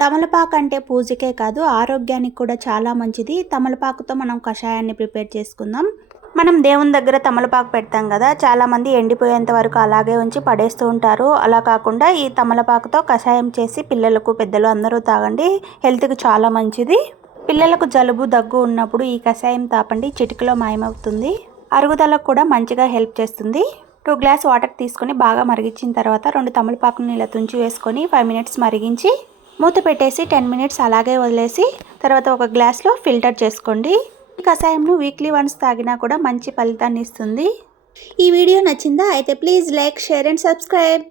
తమలపాకు అంటే పూజకే కాదు ఆరోగ్యానికి కూడా చాలా మంచిది. తమలపాకుతో మనం కషాయాన్ని ప్రిపేర్ చేసుకుందాం. మనం దేవుని దగ్గర తమలపాకు పెడతాం కదా, చాలామంది ఎండిపోయేంత వరకు అలాగే ఉంచి పడేస్తూ ఉంటారు. అలా కాకుండా ఈ తమలపాకుతో కషాయం చేసి పిల్లలకు పెద్దలు అందరూ తాగండి, హెల్త్కి చాలా మంచిది. పిల్లలకు జలుబు దగ్గు ఉన్నప్పుడు ఈ కషాయం తాపండి, చిటికలో మాయమవుతుంది. అరుగుదలకు కూడా మంచిగా హెల్ప్ చేస్తుంది. 2 గ్లాస్ వాటర్ తీసుకొని బాగా మరిగించిన తర్వాత 2 తమలపాకుని ఇలా తుంచి వేసుకొని 5 మినిట్స్ మరిగించి మూత పెట్టేసి 10 మినిట్స్ అలాగే వదిలేసి తర్వాత ఒక గ్లాస్లో ఫిల్టర్ చేసుకోండి. ఈ కషాయంను వీక్లీ వన్స్ తాగినా కూడా మంచి ఫలితాన్ని ఇస్తుంది. ఈ వీడియో నచ్చిందా? అయితే please like, share and subscribe.